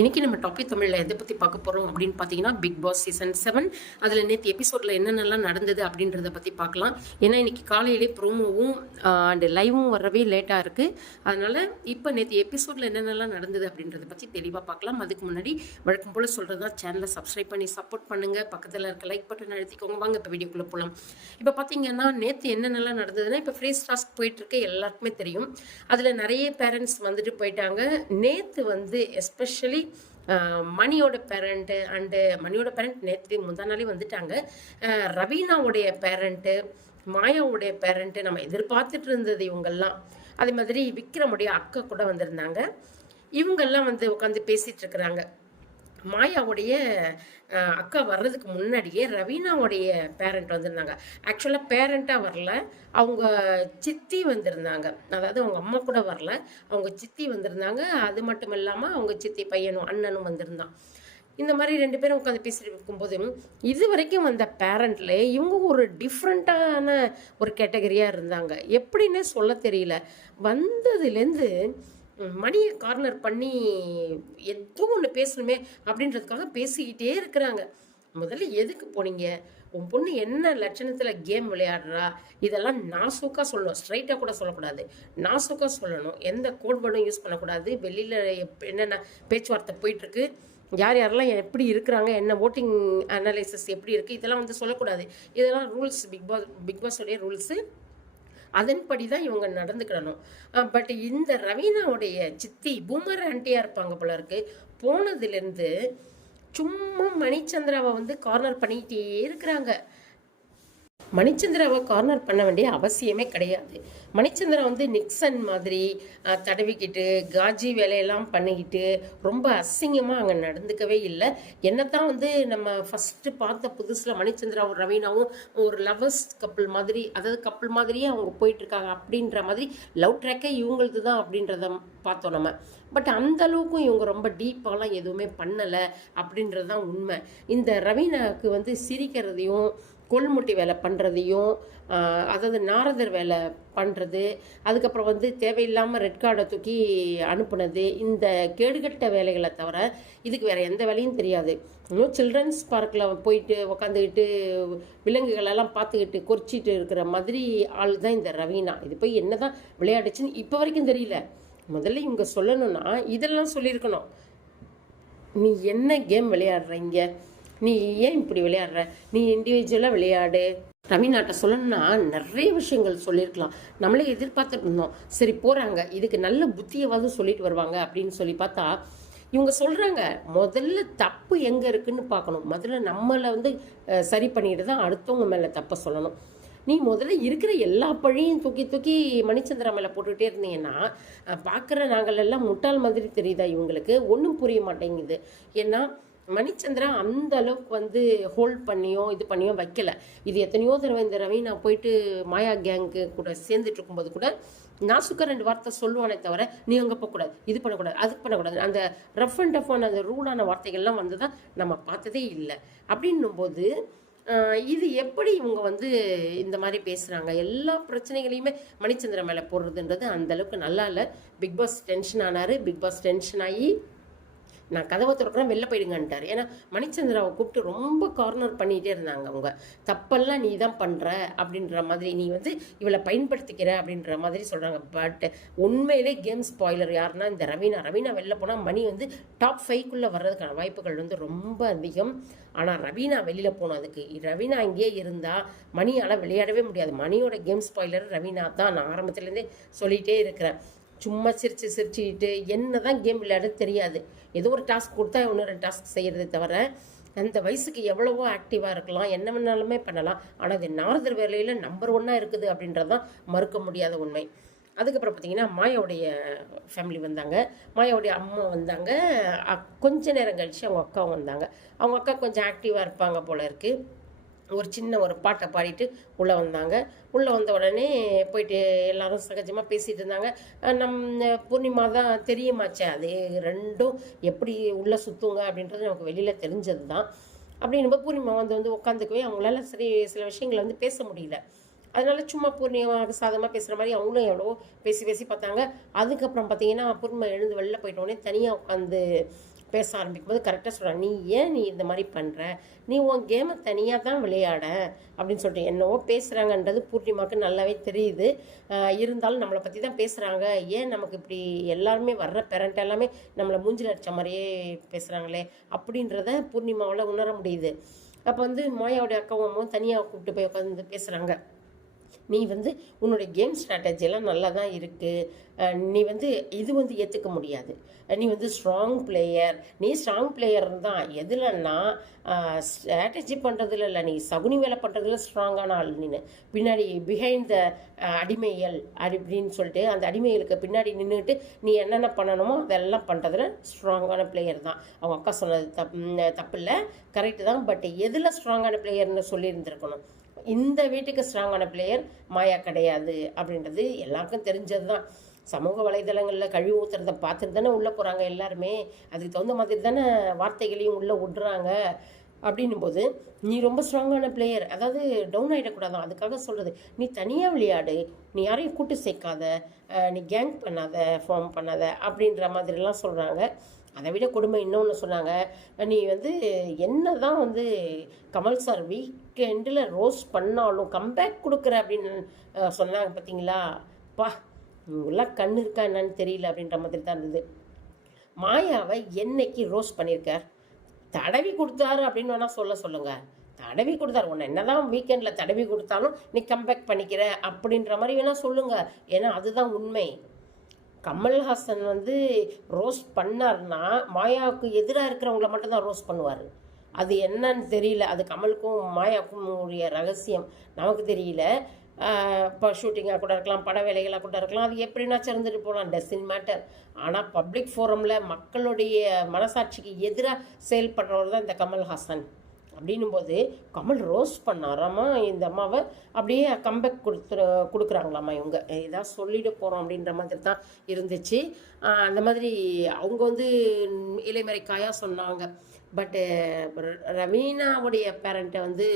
இன்றைக்கி நம்ம டாபிக் தமிழில் எதை பற்றி பார்க்க போகிறோம் அப்படின்னு பார்த்தீங்கன்னா பிக் பாஸ் சீசன் 7 அதில் நேற்று எபிசோடில் என்னென்னலாம் நடந்தது அப்படின்றத பற்றி பார்க்கலாம். ஏன்னா இன்றைக்கி காலையிலே ப்ரோமோவும் அண்டு லைவும் வரவே லேட்டாக இருக்குது. அதனால் இப்போ நேற்று எபிசோடில் என்னென்னலாம் நடந்தது அப்படின்றத பற்றி தெளிவாக பார்க்கலாம். அதுக்கு முன்னாடி வழக்கம் போல் சொல்கிறது தான், சேனலை சப்ஸ்கிரைப் பண்ணி சப்போர்ட் பண்ணுங்கள், பக்கத்தில் இருக்க லைக் பட்டன் அழுத்திக்கோங்க. வாங்க இப்போ வீடியோக்குள்ளே போகலாம். இப்போ பார்த்தீங்கன்னா நேற்று என்னென்னலாம் நடந்ததுன்னா, இப்போ ஃப்ரீ டாஸ்க் போயிட்டுருக்கு, எல்லாருக்குமே தெரியும். அதில் நிறைய பேரண்ட்ஸ் வந்துட்டு போயிட்டாங்க. நேற்று வந்து எஸ்பெஷலி மணியோட பேரண்ட்டு அண்டு மணியோட பேரண்ட் நேற்று முந்தா நாளே வந்துட்டாங்க. ரவீனாவுடைய பேரண்ட்டு, மாயாவுடைய பேரண்ட்டு, நம்ம எதிர்பார்த்துட்டு இருந்தது இவங்கெல்லாம். அதே மாதிரி விக்ரமுடைய அக்கா கூட வந்திருந்தாங்க. இவங்கெல்லாம் வந்து உட்காந்து பேசிகிட்டு இருக்கிறாங்க. மாயாவுடைய அக்கா வர்றதுக்கு முன்னாடியே ரவீனாவுடைய பேரண்ட் வந்திருந்தாங்க. ஆக்சுவலாக பேரண்ட்டாக வரல, அவங்க சித்தி வந்திருந்தாங்க. அதாவது அவங்க அம்மா கூட வரல, அவங்க சித்தி வந்திருந்தாங்க. அது மட்டும் இல்லாமல் அவங்க சித்தி பையனும் அண்ணனும் வந்திருந்தான். இந்த மாதிரி 2 பேரும் உட்காந்து பேசிட்டு இருக்கும்போது, இது வரைக்கும் வந்த பேரண்ட்ல இவங்க ஒரு டிஃப்ரெண்ட்டான ஒரு கேட்டகரியாக இருந்தாங்க. எப்படின்னே சொல்ல தெரியல. வந்ததுலேருந்து மணியை கார்னர் பண்ணி ஏதோ ஒன்று பேசணுமே அப்படின்றதுக்காக பேசிக்கிட்டே இருக்கிறாங்க. முதல்ல எதுக்கு போனீங்க? உன் பொண்ணு என்ன லட்சணத்தில் கேம் விளையாடுறா? இதெல்லாம் நாசூக்காக சொல்லணும், ஸ்ட்ரைட்டாக கூட சொல்லக்கூடாது, நாசூக்காக சொல்லணும். எந்த கோட் வேர்டும் யூஸ் பண்ணக்கூடாது. வெளியில் என்னென்ன பேச்சுவார்த்தை போயிட்டுருக்கு, யார் யாரெல்லாம் எப்படி இருக்கிறாங்க, என்ன ஓட்டிங் அனாலிசிஸ் எப்படி இருக்குது, இதெல்லாம் வந்து சொல்லக்கூடாது. இதெல்லாம் ரூல்ஸ், பிக் பாஸோடைய ரூல்ஸு. அதன்படி தான் இவங்க நடந்துக்கிடணும். பட் இந்த ரவீனாவுடைய சித்தி பூமர் ஆண்டியாக இருப்பாங்க போல இருக்கு. போனதுலேருந்து சும்மா மணிச்சந்திராவை வந்து கார்னர் பண்ணிக்கிட்டே இருக்கிறாங்க. மணிச்சந்திராவை கார்னர் பண்ண வேண்டிய அவசியமே கிடையாது. மணிச்சந்திரா வந்து நிக்சன் மாதிரி தடவிக்கிட்டு காஜி வேலையெல்லாம் பண்ணிக்கிட்டு ரொம்ப அசிங்கமாக அங்கே நடந்துக்கவே இல்லை. என்னத்தான் வந்து நம்ம ஃபஸ்ட்டு பார்த்த புதுசில் மணிச்சந்திராவும் ரவீனாவும் ஒரு லவர்ஸ் கப்புள் மாதிரி, அதாவது கப்புள் மாதிரியே அவங்க போயிட்டுருக்காங்க அப்படின்ற மாதிரி லவ் ட்ராக்கே இவங்களுக்கு தான் அப்படின்றத பார்த்தோம் நம்ம. பட் அந்த அளவுக்கும் இவங்க ரொம்ப டீப்பாலாம் எதுவுமே பண்ணலை அப்படின்றது தான் உண்மை. இந்த ரவீனாவுக்கு வந்து சிரிக்கிறதையும் கொள்முட்டி வேலை பண்ணுறதையும், அதாவது நாரதர் வேலை பண்ணுறது, அதுக்கப்புறம் வந்து தேவையில்லாமல் ரெட் கார்டை தூக்கி அனுப்புனது, இந்த கேடுகட்ட வேலைகளை தவிர இதுக்கு வேறு எந்த வேலையும் தெரியாது. இன்னும் சில்ட்ரன்ஸ் பார்க்கில் போயிட்டு உக்காந்துக்கிட்டு விலங்குகளெல்லாம் பார்த்துக்கிட்டு கொறிச்சிட்டு இருக்கிற மாதிரி ஆள் தான் இந்த ரவீனா. இது போய் என்ன தான் விளையாடுச்சுன்னு இப்போ வரைக்கும் தெரியல. முதல்ல இவங்க சொல்லணும்னா இதெல்லாம் சொல்லியிருக்கணும். நீ என்ன கேம் விளையாடுறீங்க, நீ ஏன் இப்படி விளையாடுற, நீ இண்டிவிஜுவலாக விளையாடு. ரவீனாட்ட சொல்லணும்னா நிறைய விஷயங்கள் சொல்லியிருக்கலாம். நம்மளே எதிர்பார்த்துட்டு இருந்தோம். சரி போகிறாங்க, இதுக்கு நல்ல புத்தியவாவது சொல்லிட்டு வருவாங்க அப்படின்னு சொல்லி பார்த்தா இவங்க சொல்கிறாங்க. முதல்ல தப்பு எங்கே இருக்குன்னு பார்க்கணும். முதல்ல நம்மளை வந்து சரி பண்ணிட்டு தான் அடுத்தவங்க மேலே தப்பை சொல்லணும். நீ முதல்ல இருக்கிற எல்லா பழியும் தூக்கி தூக்கி மணிச்சந்திரா மேலே போட்டுக்கிட்டே இருந்தீங்கன்னா பார்க்குற நாங்கள் எல்லாம் முட்டாள் மாதிரி தெரியுதா? இவங்களுக்கு ஒன்றும் புரிய மாட்டேங்குது. ஏன்னா மணிச்சந்திரா அந்த அளவுக்கு வந்து ஹோல்ட் பண்ணியோ இது பண்ணியோ வைக்கல. இது எத்தனையோ தடவை இந்த ரவீனா போயிட்டு மாயா கேங்கு கூட சேர்ந்துட்டு இருக்கும்போது கூட நாசுக்கா 2 வார்த்தை சொல்லுவானே தவிர, நீ அங்கே போகக்கூடாது, இது பண்ணக்கூடாது, அது பண்ணக்கூடாது, அந்த ரஃப் அண்ட் டஃப்பான அந்த ரூடான வார்த்தைகள்லாம் வந்து தான் நம்ம பார்த்ததே இல்லை. அப்படின்னும் போது இது எப்படி இவங்க வந்து இந்த மாதிரி பேசுகிறாங்க? எல்லா பிரச்சனைகளையுமே மணிச்சந்திரா மேலே போடுறதுன்றது அந்தளவுக்கு நல்லா இல்லை. பிக் பாஸ் டென்ஷன் ஆனார். பிக் பாஸ் டென்ஷன் ஆகி நான் கதவை திறக்கிறேன் வெளில போயிடுங்கன்ட்டார். ஏன்னா மணிச்சந்திராவை கூப்பிட்டு ரொம்ப கார்னர் பண்ணிகிட்டே இருந்தாங்க. அவங்க தப்பெல்லாம் நீ தான் பண்ணுற அப்படின்ற மாதிரி, நீ வந்து இவளை பயன்படுத்திக்கிற அப்படின்ற மாதிரி சொல்கிறாங்க. பட் உண்மையிலே கேம் ஸ்பாய்லர் யாருன்னா இந்த ரவீனா வெளில போனால் மணி வந்து டாப் 5க்குள்ளே வர்றதுக்கான வாய்ப்புகள் வந்து ரொம்ப அதிகம். ஆனால் ரவீனா வெளியில் போனதுக்கு, ரவீனா அங்கேயே இருந்தால் மணியால் விளையாடவே முடியாது. மணியோட கேம் ஸ்பாய்லர் ரவீனா தான். நான் ஆரம்பத்துலேருந்தே சொல்லிகிட்டே இருக்கிறேன். சும்மா சிரிச்சுக்கிட்டு என்ன தான் கேம் விளையாட தெரியாது. ஏதோ ஒரு டாஸ்க் கொடுத்தா 1-2 டாஸ்க் செய்கிறதே தவிர அந்த வயசுக்கு எவ்வளவோ ஆக்டிவாக இருக்கலாம், என்ன வேணாலுமே பண்ணலாம். ஆனால் அது நாரதர் வேலையில் நம்பர் 1 இருக்குது அப்படின்றது தான் மறுக்க முடியாத உண்மை. அதுக்கப்புறம் பார்த்தீங்கன்னா மாயாவுடைய ஃபேமிலி வந்தாங்க. மாயாவுடைய அம்மா வந்தாங்க. கொஞ்ச நேரம் கழித்து அவங்க அக்காவும் வந்தாங்க. அவங்க அக்கா கொஞ்சம் ஆக்டிவாக இருப்பாங்க போல இருக்குது. ஒரு சின்ன ஒரு பாட்டை பாடிட்டு உள்ளே வந்தாங்க. உள்ளே வந்த உடனே போயிட்டு எல்லாரும் சகஜமாக பேசிகிட்டு இருந்தாங்க. நம்ம பூர்ணிமா தான் தெரியுமாச்சே, அது 2ம் எப்படி உள்ளே சுற்றுங்க அப்படின்றது நமக்கு வெளியில் தெரிஞ்சது தான். அப்படின்னும்போது பூர்ணிமா வந்து உட்காந்துக்கவே அவங்களால சரி சில விஷயங்களை வந்து பேச முடியல. அதனால சும்மா பூர்ணிமா சாதமாக பேசுகிற மாதிரி அவங்களும் எவ்வளோ பேசி பார்த்தாங்க. அதுக்கப்புறம் பார்த்தீங்கன்னா பூர்ணிமா எழுந்து வெளில போயிட்டோடனே தனியாக உட்காந்து பேச ஆரம்பிக்கும் போது கரெக்டாக சொல்கிறாங்க, நீ இந்த மாதிரி பண்ணுற, நீ உன் கேமை தனியாக தான் விளையாட அப்படின்னு சொல்லிட்டு என்னவோ பேசுகிறாங்கன்றது பூர்ணிமாவுக்கு நல்லாவே தெரியுது. இருந்தாலும் நம்மளை பற்றி தான் பேசுகிறாங்க, ஏன் நமக்கு இப்படி எல்லாருமே வர்ற பேரண்ட் எல்லாமே நம்மளை மூஞ்சில் அடித்த மாதிரியே பேசுகிறாங்களே அப்படின்றத பூர்ணிமாவால் உணர முடியுது. அப்போ வந்து மாயாவுடைய அக்காவும் அம்மாவும் தனியாக கூப்பிட்டு போய் உட்காந்து பேசுகிறாங்க. நீ வந்து உன்னுடைய கேம் ஸ்ட்ராட்டஜியெல்லாம் நல்லா தான் இருக்குது, நீ வந்து இது வந்து ஏற்றுக்க முடியாது, நீ வந்து ஸ்ட்ராங் பிளேயர், நீ ஸ்ட்ராங் பிளேயர் தான் எதுலன்னா ஸ்ட்ராட்டஜி பண்ணுறதுல இல்லை, நீ சகுனி வேலை பண்ணுறதுல ஸ்ட்ராங்கான ஆள், நீ பின்னாடி பிஹைண்ட் த அடிமைகள் அப்படின்னு சொல்லிட்டு அந்த அடிமைகளுக்கு பின்னாடி நின்றுட்டு நீ என்னென்ன பண்ணணுமோ அதெல்லாம் பண்ணுறதுல ஸ்ட்ராங்கான பிளேயர் தான். அவங்க அக்கா சொன்னது தப்பு இல்லை, கரெக்டு தான். பட் எதில் ஸ்ட்ராங்கான பிளேயர்னு சொல்லியிருந்துருக்கணும். இந்த வீட்டுக்கு ஸ்ட்ராங்கான பிளேயர் மாயா கிடையாது அப்படின்றது எல்லாருக்கும் தெரிஞ்சது தான். சமூக வலைதளங்களில் கழுவி ஊற்றுறத பார்த்துட்டு தானே உள்ளே போகிறாங்க எல்லாருமே, அதுக்கு தகுந்த மாதிரி தானே வார்த்தைகளையும் உள்ளே விட்றாங்க. அப்படின்னும் போது நீ ரொம்ப ஸ்ட்ராங்கான பிளேயர், அதாவது டவுன் ஆகிடக்கூடாதான், அதுக்காக சொல்கிறது. நீ தனியாக விளையாடு, நீ யாரையும் கூட்டு சேர்க்காத, நீ கேங் பண்ணாத, ஃபார்ம் பண்ணாத அப்படின்ற மாதிரிலாம் சொல்கிறாங்க. அதை விட கொடுமை இன்னொன்று சொன்னாங்க, நீ வந்து என்ன தான் வந்து கமல் சார் வீக்கெண்டில் ரோஸ்ட் பண்ணாலும் கம்பேக் கொடுக்குற அப்படின்னு சொன்னாங்க பார்த்தீங்களா. பா இவங்கெல்லாம் கண்ணு இருக்கா என்னன்னு தெரியல அப்படின்ற மாதிரி தான் இருந்தது. மாயாவை என்னைக்கு ரோஸ்ட் பண்ணியிருக்கார்? தடவி கொடுத்தாரு அப்படின்னு வேணால் சொல்லுங்கள். தடவி கொடுத்தாரு, உன்னை என்ன தான் வீக்கெண்டில் தடவி கொடுத்தாலும் நீ கம்பேக் பண்ணிக்கிற அப்படின்ற மாதிரி வேணால் சொல்லுங்கள். ஏன்னா அதுதான் உண்மை. கமல்ஹாசன் வந்து ரோஸ்ட் பண்ணார்னா மாயாவுக்கு எதிராக இருக்கிறவங்கள மட்டும்தான் ரோஸ்ட் பண்ணுவார். அது என்னன்னு தெரியல, அது கமலுக்கும் மாயாவுக்கும் உரிய ரகசியம் நமக்கு தெரியல. இப்போ ஷூட்டிங்காக கூட இருக்கலாம், பட வேலைகளாக கூட இருக்கலாம், அது எப்படின்னாச்சும் இருந்துட்டு போகலாம், டசன்ட் மேட்டர். ஆனால் பப்ளிக் ஃபோரமில் மக்களுடைய மனசாட்சிக்கு எதிராக செயல்படுறவர் தான் இந்த கமல்ஹாசன். அப்படின்னும் போது கமல் ரோஸ்ட் பண்ணாராமா இந்த அம்மாவை, அப்படியே கம்பேக் கொடுக்குறாங்களாம்மா இவங்க, ஏதாவது சொல்லிட்டு போகிறோம் அப்படின்ற மாதிரி தான் இருந்துச்சு. அந்த மாதிரி அவங்க வந்து இலைமறைக்காயாக சொன்னாங்க. பட்டு ரவீனாவுடைய பேரண்ட்டை வந்து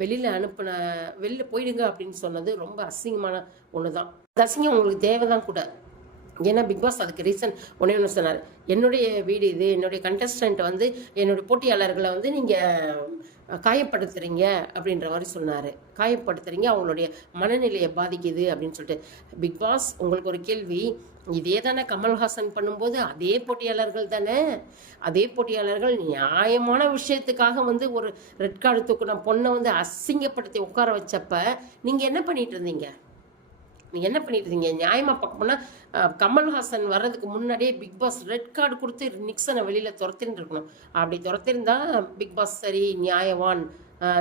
வெளியில் போயிடுங்க அப்படின்னு சொன்னது ரொம்ப அசிங்கமான ஒன்று தான். அது அசிங்கம் உங்களுக்கு தேவை தான் கூட. ஏன்னா பிக்பாஸ் அதுக்கு ரீசன் ஒன்று சொன்னார், என்னுடைய வீடு இது, என்னுடைய கண்டஸ்டன்ட் வந்து என்னுடைய போட்டியாளர்களை வந்து நீங்கள் காயப்படுத்துறீங்க அப்படின்ற மாதிரி சொன்னார். காயப்படுத்துறீங்க, அவங்களுடைய மனநிலையை பாதிக்குது அப்படின்னு சொல்லிட்டு. பிக்பாஸ் உங்களுக்கு ஒரு கேள்வி, இதே தானே கமல்ஹாசன் பண்ணும்போது அதே போட்டியாளர்கள் தானே, அதே போட்டியாளர்கள் நியாயமான விஷயத்துக்காக வந்து ஒரு ரெட் கார்டு தூக்குன பொண்ணை வந்து அசிங்கப்படுத்தி உட்கார வச்சப்ப நீங்கள் என்ன பண்ணிட்டு இருந்தீங்க? நீங்கள் என்ன பண்ணிட்டு இருந்தீங்க? நியாயமாக பார்க்க போனால் கமல்ஹாசன் வர்றதுக்கு முன்னாடியே பிக் பாஸ் ரெட் கார்டு கொடுத்து நிக்சனை வெளியில் துரத்தின்னு இருக்கணும். அப்படி துரத்திருந்தா பிக் பாஸ் சரி, நியாயவான்,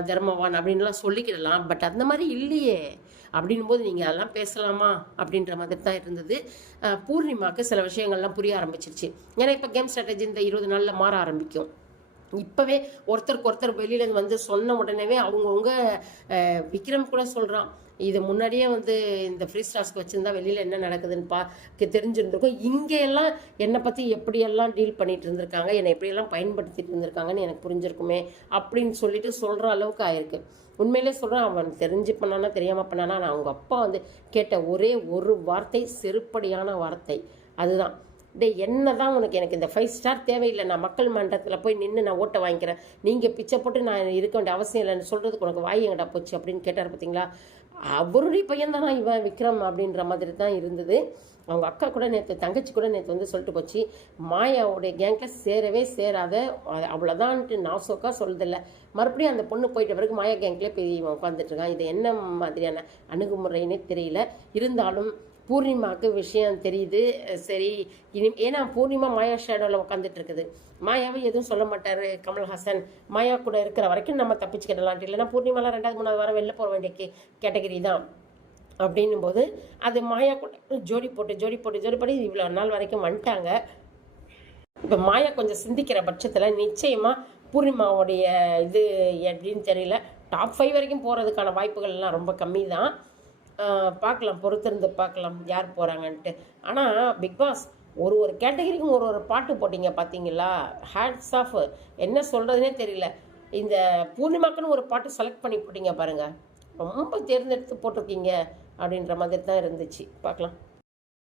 தர்மவான் அப்படின்லாம் சொல்லிக்கிடலாம். பட் அந்த மாதிரி இல்லையே. அப்படின்னும் போது நீங்கள் அதெல்லாம் பேசலாமா அப்படின்ற மாதிரி தான் இருந்தது. பூர்ணிமாவுக்கு சில விஷயங்கள்லாம் புரிய ஆரம்பிச்சிருச்சு. ஏன்னா இப்போ கேம் ஸ்ட்ராட்டஜி இந்த 20 நாளில் மாற ஆரம்பிக்கும். இப்போவே ஒருத்தருக்கு ஒருத்தர் வெளியிலேருந்து வந்து சொன்ன உடனேவே அவங்கவுங்க விக்ரம் கூட சொல்கிறான், இது முன்னாடியே வந்து இந்த ஃப்ரீ ஸ்டார்ஸ்க்கு வச்சுருந்தா வெளியில் என்ன நடக்குதுன்னு தெரிஞ்சுருந்துருக்கும். இங்கே எல்லாம் என்னை பற்றி எப்படியெல்லாம் டீல் பண்ணிகிட்டு இருந்திருக்காங்க, என்னை எப்படியெல்லாம் பயன்படுத்திட்டு இருந்திருக்காங்கன்னு எனக்கு புரிஞ்சிருக்குமே அப்படின்னு சொல்லிட்டு சொல்கிற அளவுக்கு ஆயிருக்கு. உண்மையிலே சொல்கிறேன், அவன் தெரிஞ்சு பண்ணானா தெரியாமல் பண்ணானா, நான் அவங்க அப்பா வந்து கேட்ட ஒரே ஒரு வார்த்தை செருப்படியான வார்த்தை, அதுதான், டே என்ன தான் உனக்கு, எனக்கு இந்த 5 ஸ்டார் தேவையில்லை, நான் மக்கள் மன்றத்தில் போய் நின்று நான் ஓட்டை வாங்கிக்கிறேன், நீங்கள் பிச்சை போட்டு நான் இருக்க வேண்டிய அவசியம் இல்லைன்னு சொல்கிறதுக்கு உனக்கு வாய் எங்கடா போச்சு அப்படின்னு கேட்டார். பார்த்தீங்களா, அவருடைய பையன் தானா இவன் விக்ரம் அப்படின்ற மாதிரி தான் இருந்தது. அவங்க அக்கா கூட தங்கச்சி கூட நேற்று வந்து சொல்லிட்டு போச்சு, மாயாவுடைய கேங்கில் சேரவே சேராத, அவ்வளோதான்ட்டு நான் சொக்கா சொல்றதில்லை. மறுபடியும் அந்த பொண்ணு போயிட்ட பிறகு மாயா கேங்க்லேயே போய் உட்காந்துட்ருக்கான். இது என்ன மாதிரியான அணுகுமுறைன்னே தெரியல. இருந்தாலும் பூர்ணிமாவுக்கு விஷயம் தெரியுது. சரி ஏன்னா பூர்ணிமா மாயா ஷேடோவில் உட்காந்துட்டு இருக்குது. மாயாவை எதுவும் சொல்ல மாட்டார் கமல்ஹாசன். மாயா கூட இருக்கிற வரைக்கும் நம்ம தப்பிச்சுக்கிடலான்ட்டு, இல்லைன்னா பூர்ணிமாலாம் 2வது 3வது வாரம் வெளில போக வேண்டிய கேட்டகரி தான். அப்படின்னும் போது அது மாயா கூட ஜோடி போட்டு இவ்வளோ நாள் வரைக்கும் வந்துட்டாங்க. இப்போ மாயா கொஞ்சம் சிந்திக்கிற பட்சத்தில் நிச்சயமாக பூர்ணிமாவுடைய இது எப்படின்னு தெரியல, டாப் 5 வரைக்கும் போகிறதுக்கான வாய்ப்புகள்லாம் ரொம்ப கம்மி தான். பார்க்கலாம், பொறுத்திருந்து பார்க்கலாம் யார் போகிறாங்கன்ட்டு. ஆனால் பிக்பாஸ் ஒரு கேட்டகரிக்கும் ஒரு பாட்டு போட்டிங்க பார்த்தீங்களா, ஹேட்ஸ் ஆஃப், என்ன சொல்கிறதுனே தெரியல. இந்த பூர்ணிமாக்குன்னு ஒரு பாட்டு செலக்ட் பண்ணி போட்டிங்க பாருங்கள், ரொம்ப தேர்ந்தெடுத்து போட்டிருக்கீங்க அப்படின்ற மாதிரி தான் இருந்துச்சு. பார்க்கலாம்.